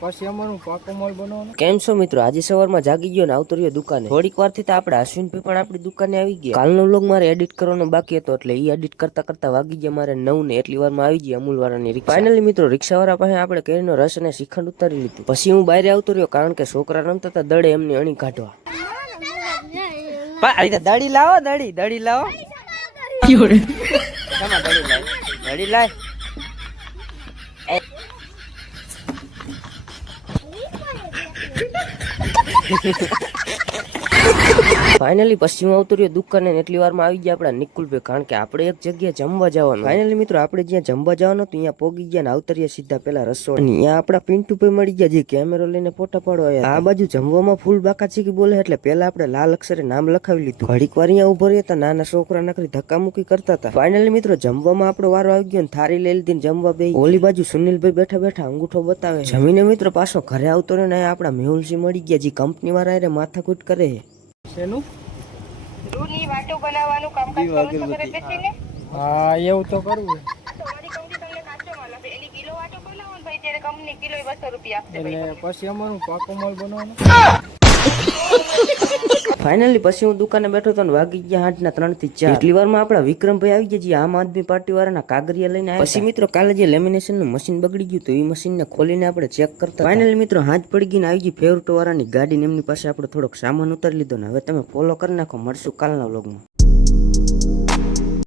પછી અમારું પાકો મોલ બનાવવાનો. કેમ છો મિત્રો? આજે સવારમાં જાગી ગયો ને આવતો રહ્યો દુકાને. થોડીક વાર થી આપણે અશ્વિનભાઈ પણ આપણી દુકાને આવી ગયા. કાલનો વ્લોગ મારે એડિટ કરવાનો બાકી હતો એટલે એ એડિટ કરતા કરતા વાગી ગયા મારે 9 ને. એટલી વારમાં આવી ગયા અમૂલ વાળાની રિક્ષા. ફાઇનલી મિત્રો રિક્ષા વાળા પાસે આપણે કેરીનો રસ અને શ્રીખંડ ઉતારી લીધું. પછી હું બહાર આવતો રહ્યો કારણ કે છોકરા રમતા હતા દડે એમની અણી કાઢવા. દડી લાવો, દડી લાવો. દડી લાય. ફાઇનલી પછી હું આવતો રહ્યો દુકાને એટલી વારમાં આવી ગયા આપડા નિકુલભાઈ કારણ કે આપણે એક જગ્યાએ જમવા જવાનું. ફાઇનલી મિત્રો આપણે જ્યાં જમવા જવાનું હતું ત્યાં પોગી ગયા ને આવતરીયા સીધા પેલા રસોડા. ત્યાં આપડા પિન્ટુભાઈ મળી ગયા જે કેમેરો લઈને ફોટા પાડવા આવ્યા. આ બાજુ જમવામાં ફૂલ બાકાચીકી બોલે એટલે પેલા આપણે લાલ અક્ષરે નામ લખાવી લીધું. ઘડીક વાર અહીંયા ઉભો રહ્યા હતા નાના છોકરા નકરી ધક્કામુક્કી કરતા હતા. ફાઇનલી મિત્રો જમવામાં આપણો વારો આવી ગયો ને થાળી લઈ લીધી જમવા બે. ઓલી બાજુ સુનિલભાઈ બેઠા બેઠા અંગૂઠો બતાવે. જમીને મિત્રો પાછો ઘરે આવતો રહ્યો ને આપડા મેહુલજી મળી ગયા જે કંપની વાળા માથાકૂટ કરે. શેનું? દૂધની વાટો બનાવવાનું કામકાજ કરો છો ઘરે બેસીને? હા એવું તો કરવું. તમારી કંપની તમને કાચો માલ આપે એની કિલો વાટો બનાવો ને ભાઈ ત્યારે કંપની કિલો 200 રૂપિયા આપશે. એટલે પછી અમારું પાકો મોલ બનાવવાનો. ફાઇનલી પછી હું દુકાને બેઠો તો વાગી ગયા 8:03 થી 4. એટલી વારમાં આપડા વિક્રમભાઈ આવી ગયા જે આમ આદમી પાર્ટી વાળાના કાગરિયા લઈને આવ્યા. પછી મિત્રો કાલે જે લેમિનેશન નું મશીન બગડી ગયું તો એ મશીન ને ખોલીને આપણે ચેક કરતા. ફાઇનલી મિત્રો હાથ પડી ગઈ ને આવી ગઈ ફેવરેટ વાળાની ગાડી ને એમની પાસે આપણે થોડોક સામાન ઉતારી લીધો ને હવે તમે ફોલો કરી નાખો. મળશું કાલના વ્લોગમાં.